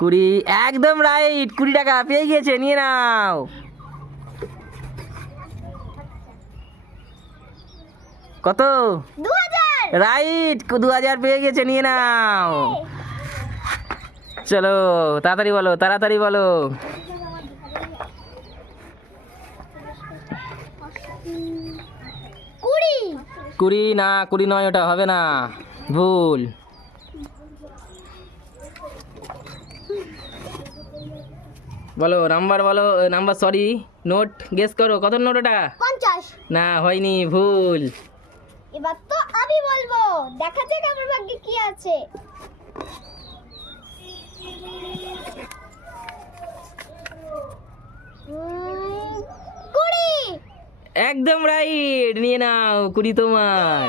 20 একদম রাইট, 20 টাকা পেয়ে গিয়েছে, নিয়ে নাও। কত? 2000 রাইট, 2000 পেয়ে গেছে, নিয়ে নাও। চলো তাড়াতাড়ি বলো, তাড়াতাড়ি বলো। 20 না, 20 নয়, ওটা হবে না, ভুল। বলো নাম্বার, বলো নাম্বার, সরি নোট গেস করো, কত নোট ওটা? 50। না, হয়নি, ভুল। এবার তো আমি বলবো, দেখা যাক আমার ভাগ্যে কি আছে। 20। একদম রাইট, নিয়ে নাও, 20 তোমার।